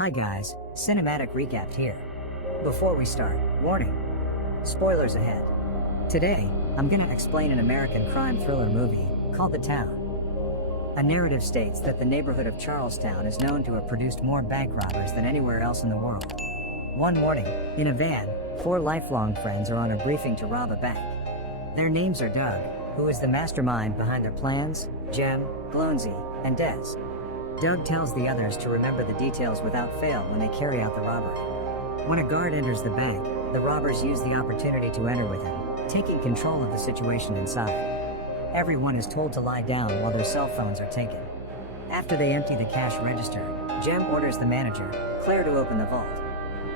Hi guys, cinematic recap here. Before we start, warning. Spoilers ahead. Today, I'm gonna explain an American crime thriller movie called The Town. A narrative states that the neighborhood of Charlestown is known to have produced more bank robbers than anywhere else in the world. One morning, in a van, 4 lifelong friends are on a briefing to rob a bank. Their names are Doug, who is the mastermind behind their plans, Jem, Glonsey, and Des. Doug tells the others to remember the details without fail when they carry out the robbery. When a guard enters the bank, the robbers use the opportunity to enter with him, taking control of the situation inside. Everyone is told to lie down while their cell phones are taken. After they empty the cash register, Jem orders the manager, Claire, to open the vault.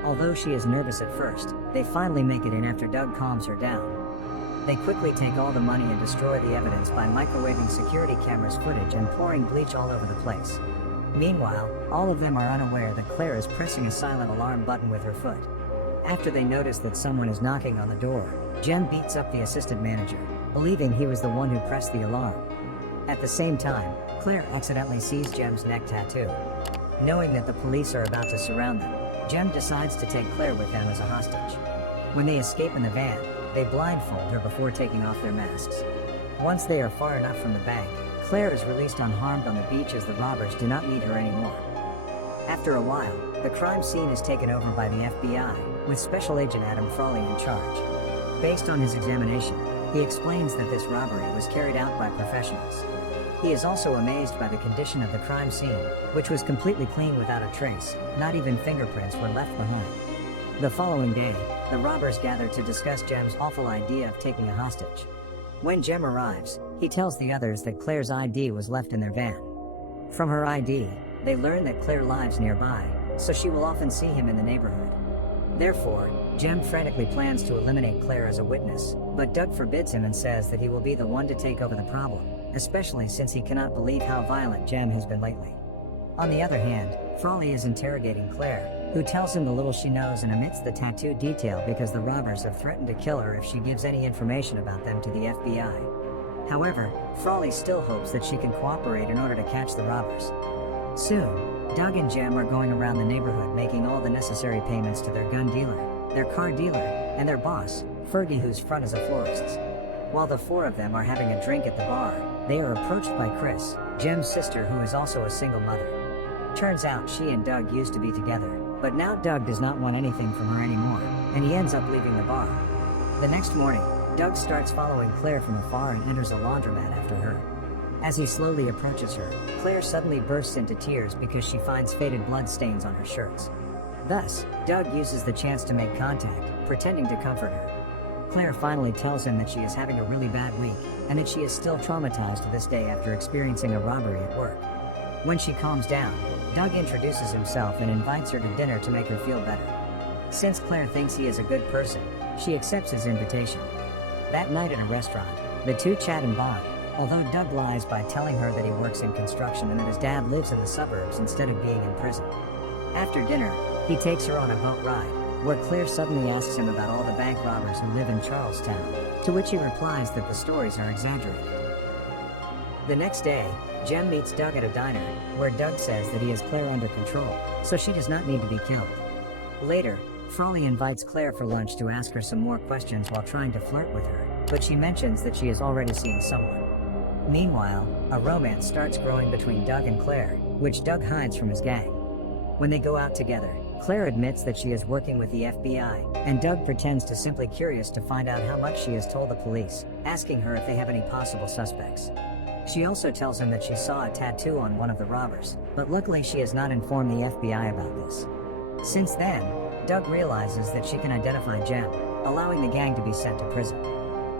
Although she is nervous at first, they finally make it in after Doug calms her down. They quickly take all the money and destroy the evidence by microwaving security cameras footage and pouring bleach all over the place. Meanwhile, all of them are unaware that Claire is pressing a silent alarm button with her foot. After they notice that someone is knocking on the door, Jem beats up the assistant manager, believing he was the one who pressed the alarm. At the same time, Claire accidentally sees Jem's neck tattoo. Knowing that the police are about to surround them, Jem decides to take Claire with them as a hostage. When they escape in the van, they blindfold her before taking off their masks. Once they are far enough from the bank, Claire is released unharmed on the beach as the robbers do not need her anymore. After a while, the crime scene is taken over by the FBI, with Special Agent Adam Frawley in charge. Based on his examination, he explains that this robbery was carried out by professionals. He is also amazed by the condition of the crime scene, which was completely clean without a trace, not even fingerprints were left behind. The following day, the robbers gather to discuss Jem's awful idea of taking a hostage. When Jem arrives, he tells the others that Claire's ID was left in their van. From her ID, they learn that Claire lives nearby, so she will often see him in the neighborhood. Therefore, Jem frantically plans to eliminate Claire as a witness, but Doug forbids him and says that he will be the one to take over the problem, especially since he cannot believe how violent Jem has been lately. On the other hand, Frawley is interrogating Claire, who tells him the little she knows and omits the tattoo detail because the robbers have threatened to kill her if she gives any information about them to the FBI. However, Frawley still hopes that she can cooperate in order to catch the robbers. Soon, Doug and Jem are going around the neighborhood making all the necessary payments to their gun dealer, their car dealer, and their boss, Fergie, whose front is a florist's. While the 4 of them are having a drink at the bar, they are approached by Chris, Jem's sister, who is also a single mother. Turns out she and Doug used to be together, but now Doug does not want anything from her anymore, and he ends up leaving the bar. The next morning, Doug starts following Claire from afar and enters a laundromat after her. As he slowly approaches her, Claire suddenly bursts into tears because she finds faded blood stains on her shirts. Thus, Doug uses the chance to make contact, pretending to comfort her. Claire finally tells him that she is having a really bad week, and that she is still traumatized to this day after experiencing a robbery at work. When she calms down, Doug introduces himself and invites her to dinner to make her feel better. Since Claire thinks he is a good person, she accepts his invitation. That night at a restaurant, the two chat and bond, although Doug lies by telling her that he works in construction and that his dad lives in the suburbs instead of being in prison. After dinner, he takes her on a boat ride, where Claire suddenly asks him about all the bank robbers who live in Charlestown, to which he replies that the stories are exaggerated. The next day, Jem meets Doug at a diner, where Doug says that he has Claire under control, so she does not need to be killed. Later, Frawley invites Claire for lunch to ask her some more questions while trying to flirt with her, but she mentions that she is already seeing someone. Meanwhile, a romance starts growing between Doug and Claire, which Doug hides from his gang. When they go out together, Claire admits that she is working with the FBI, and Doug pretends to simply curious to find out how much she has told the police, asking her if they have any possible suspects. She also tells him that she saw a tattoo on one of the robbers, but luckily she has not informed the FBI about this. Since then, Doug realizes that she can identify Jem, allowing the gang to be sent to prison.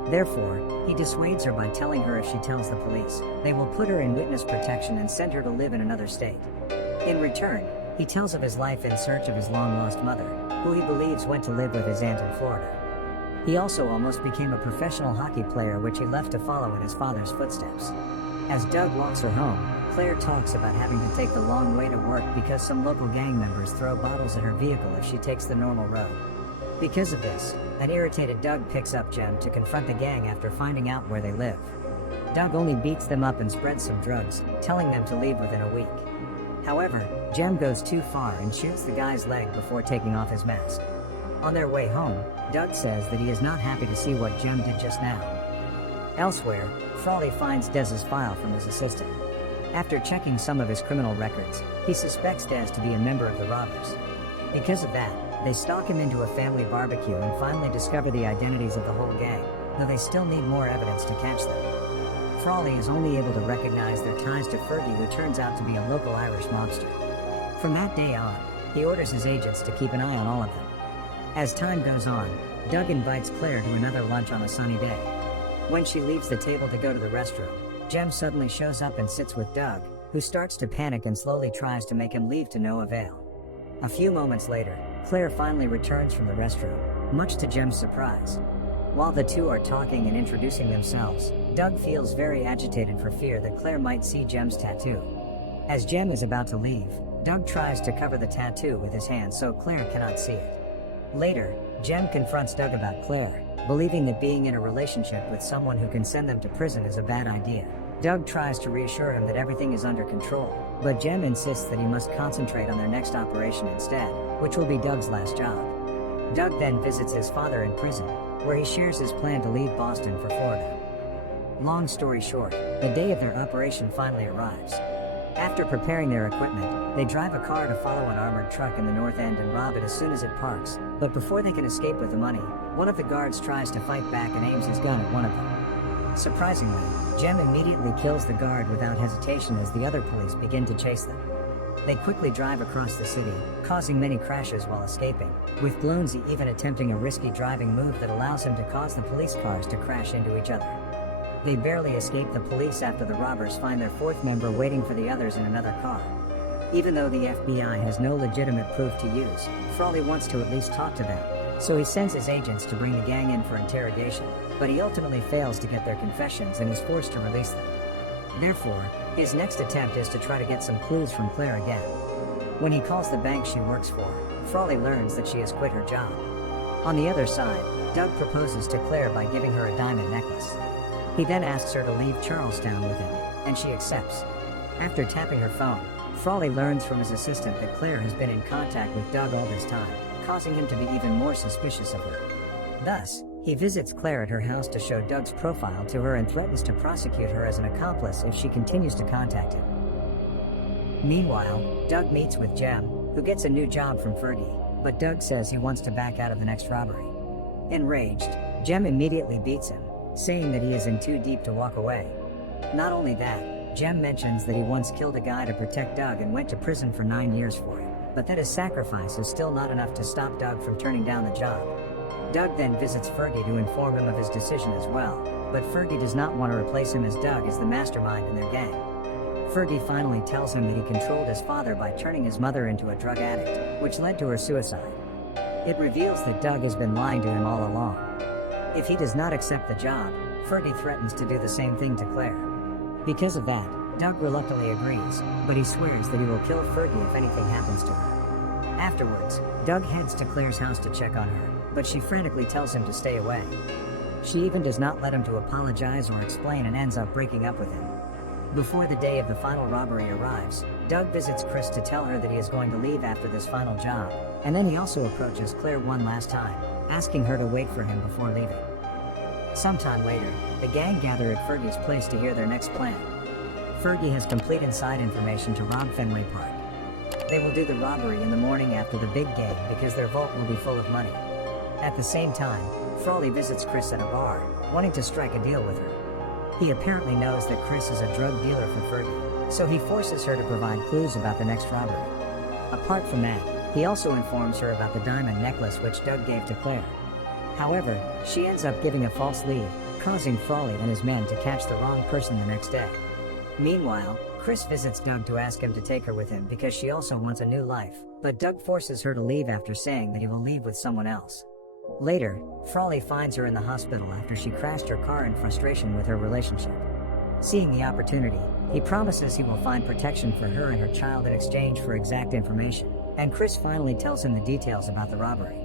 Therefore, he dissuades her by telling her if she tells the police, they will put her in witness protection and send her to live in another state. In return, he tells of his life in search of his long-lost mother, who he believes went to live with his aunt in Florida. He also almost became a professional hockey player, which he left to follow in his father's footsteps. As Doug walks her home, Claire talks about having to take the long way to work because some local gang members throw bottles at her vehicle if she takes the normal road. Because of this, an irritated Doug picks up Jem to confront the gang after finding out where they live. Doug only beats them up and spreads some drugs, telling them to leave within a week. However, Jem goes too far and shoots the guy's leg before taking off his mask. On their way home, Doug says that he is not happy to see what Jem did just now. Elsewhere, Frawley finds Dez's file from his assistant. After checking some of his criminal records, he suspects Des to be a member of the robbers. Because of that, they stalk him into a family barbecue and finally discover the identities of the whole gang, though they still need more evidence to catch them. Frawley is only able to recognize their ties to Fergie, who turns out to be a local Irish mobster. From that day on, he orders his agents to keep an eye on all of them. As time goes on, Doug invites Claire to another lunch on a sunny day. When she leaves the table to go to the restroom, Jem suddenly shows up and sits with Doug, who starts to panic and slowly tries to make him leave to no avail. A few moments later, Claire finally returns from the restroom, much to Jem's surprise. While the two are talking and introducing themselves, Doug feels very agitated for fear that Claire might see Jem's tattoo. As Jem is about to leave, Doug tries to cover the tattoo with his hand so Claire cannot see it. Later, Jem confronts Doug about Claire, believing that being in a relationship with someone who can send them to prison is a bad idea. Doug tries to reassure him that everything is under control, but Jem insists that he must concentrate on their next operation instead, which will be Doug's last job. Doug then visits his father in prison, where he shares his plan to leave Boston for Florida. Long story short, the day of their operation finally arrives. After preparing their equipment, they drive a car to follow an armored truck in the north end and rob it as soon as it parks, but before they can escape with the money, one of the guards tries to fight back and aims his gun at one of them. Surprisingly, Jem immediately kills the guard without hesitation as the other police begin to chase them. They quickly drive across the city, causing many crashes while escaping, with Blonsey even attempting a risky driving move that allows him to cause the police cars to crash into each other. They barely escape the police after the robbers find their fourth member waiting for the others in another car. Even though the FBI has no legitimate proof to use, Frawley wants to at least talk to them, so he sends his agents to bring the gang in for interrogation, but he ultimately fails to get their confessions and is forced to release them. Therefore, his next attempt is to try to get some clues from Claire again. When he calls the bank she works for, Frawley learns that she has quit her job. On the other side, Doug proposes to Claire by giving her a diamond necklace. He then asks her to leave Charlestown with him, and she accepts. After tapping her phone, Frawley learns from his assistant that Claire has been in contact with Doug all this time, causing him to be even more suspicious of her. Thus, he visits Claire at her house to show Doug's profile to her and threatens to prosecute her as an accomplice if she continues to contact him. Meanwhile, Doug meets with Jem, who gets a new job from Fergie, but Doug says he wants to back out of the next robbery. Enraged, Jem immediately beats him, saying that he is in too deep to walk away. Not only that, Jem mentions that he once killed a guy to protect Doug and went to prison for 9 years for it, but that his sacrifice is still not enough to stop Doug from turning down the job. Doug then visits Fergie to inform him of his decision as well, but Fergie does not want to replace him as Doug is the mastermind in their gang. Fergie finally tells him that he controlled his father by turning his mother into a drug addict, which led to her suicide. It reveals that Doug has been lying to him all along. If he does not accept the job, Fergie threatens to do the same thing to Claire. Because of that, Doug reluctantly agrees, but he swears that he will kill Fergie if anything happens to her. Afterwards, Doug heads to Claire's house to check on her, but she frantically tells him to stay away. She even does not let him to apologize or explain and ends up breaking up with him. Before the day of the final robbery arrives, Doug visits Chris to tell her that he is going to leave after this final job, and then he also approaches Claire one last time, asking her to wait for him before leaving. Sometime later, the gang gather at Fergie's place to hear their next plan. Fergie has complete inside information to rob Fenway Park. They will do the robbery in the morning after the big game because their vault will be full of money. At the same time, Frawley visits Chris at a bar, wanting to strike a deal with her. He apparently knows that Chris is a drug dealer for Fergie, so he forces her to provide clues about the next robbery. Apart from that, he also informs her about the diamond necklace which Doug gave to Claire. However, she ends up giving a false lead, causing Frawley and his men to catch the wrong person the next day. Meanwhile, Chris visits Doug to ask him to take her with him because she also wants a new life, but Doug forces her to leave after saying that he will leave with someone else. Later, Frawley finds her in the hospital after she crashed her car in frustration with her relationship. Seeing the opportunity, he promises he will find protection for her and her child in exchange for exact information, and Chris finally tells him the details about the robbery.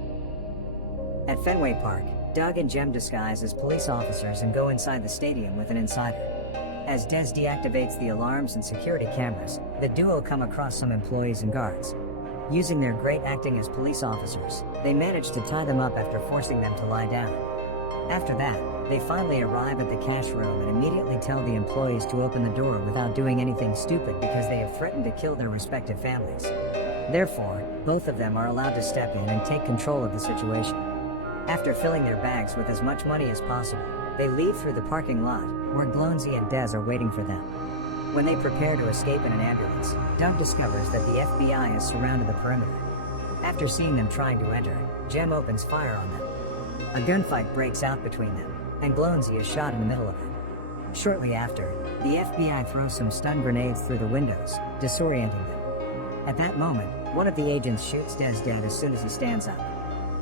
At Fenway Park, Doug and Jem disguise as police officers and go inside the stadium with an insider. As Des deactivates the alarms and security cameras, the duo come across some employees and guards. Using their great acting as police officers, they manage to tie them up after forcing them to lie down. After that, they finally arrive at the cash room and immediately tell the employees to open the door without doing anything stupid because they have threatened to kill their respective families. Therefore, both of them are allowed to step in and take control of the situation. After filling their bags with as much money as possible, they leave through the parking lot, where Glownsy and Des are waiting for them. When they prepare to escape in an ambulance, Doug discovers that the FBI has surrounded the perimeter. After seeing them trying to enter, Jem opens fire on them. A gunfight breaks out between them, and Glownsy is shot in the middle of it. Shortly after, the FBI throws some stun grenades through the windows, disorienting them. At that moment, one of the agents shoots Des dead as soon as he stands up.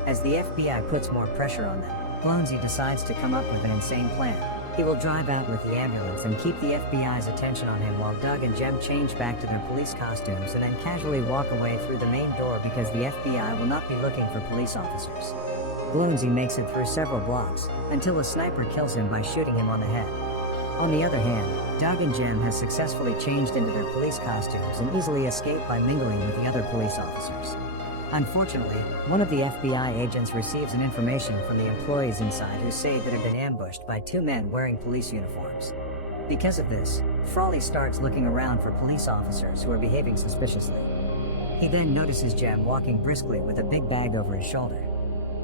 As the FBI puts more pressure on them, Glownsy decides to come up with an insane plan. He will drive out with the ambulance and keep the FBI's attention on him while Doug and Jem change back to their police costumes and then casually walk away through the main door because the FBI will not be looking for police officers. Glownsy makes it through several blocks, until a sniper kills him by shooting him on the head. On the other hand, Doug and Jem has successfully changed into their police costumes and easily escape by mingling with the other police officers. Unfortunately, one of the FBI agents receives an information from the employees inside who say that had been ambushed by two men wearing police uniforms. Because of this, Frawley starts looking around for police officers who are behaving suspiciously. He then notices Jem walking briskly with a big bag over his shoulder.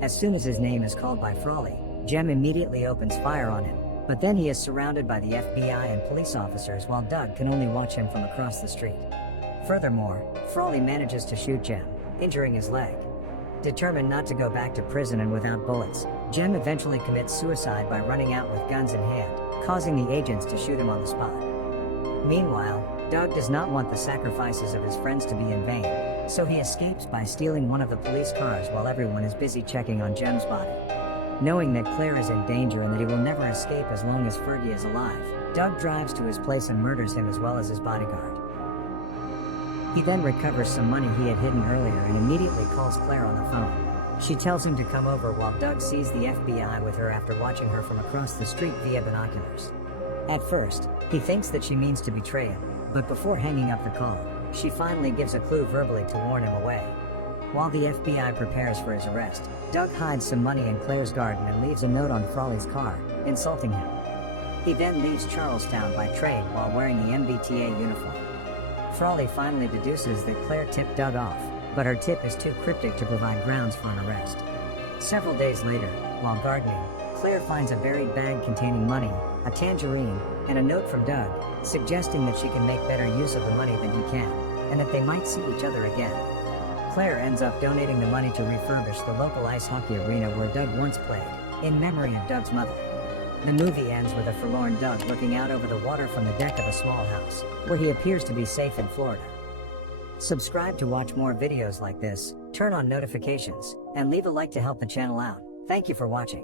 As soon as his name is called by Frawley, Jem immediately opens fire on him, but then he is surrounded by the FBI and police officers while Doug can only watch him from across the street. Furthermore, Frawley manages to shoot Jem, injuring his leg. Determined not to go back to prison and without bullets, Jem eventually commits suicide by running out with guns in hand, causing the agents to shoot him on the spot. Meanwhile, Doug does not want the sacrifices of his friends to be in vain, so he escapes by stealing one of the police cars while everyone is busy checking on Jem's body. Knowing that Claire is in danger and that he will never escape as long as Fergie is alive, Doug drives to his place and murders him as well as his bodyguard. He then recovers some money he had hidden earlier and immediately calls Claire on the phone. She tells him to come over while Doug sees the FBI with her after watching her from across the street via binoculars. At first, he thinks that she means to betray him, but before hanging up the call, she finally gives a clue verbally to warn him away. While the FBI prepares for his arrest, Doug hides some money in Claire's garden and leaves a note on Frawley's car, insulting him. He then leaves Charlestown by train while wearing the MBTA uniform. Frawley finally deduces that Claire tipped Doug off, but her tip is too cryptic to provide grounds for an arrest. Several days later, while gardening, Claire finds a buried bag containing money, a tangerine, and a note from Doug, suggesting that she can make better use of the money than he can, and that they might see each other again. Claire ends up donating the money to refurbish the local ice hockey arena where Doug once played, in memory of Doug's mother. The movie ends with a forlorn Doug looking out over the water from the deck of a small house, where he appears to be safe in Florida. Subscribe to watch more videos like this, turn on notifications, and leave a like to help the channel out. Thank you for watching.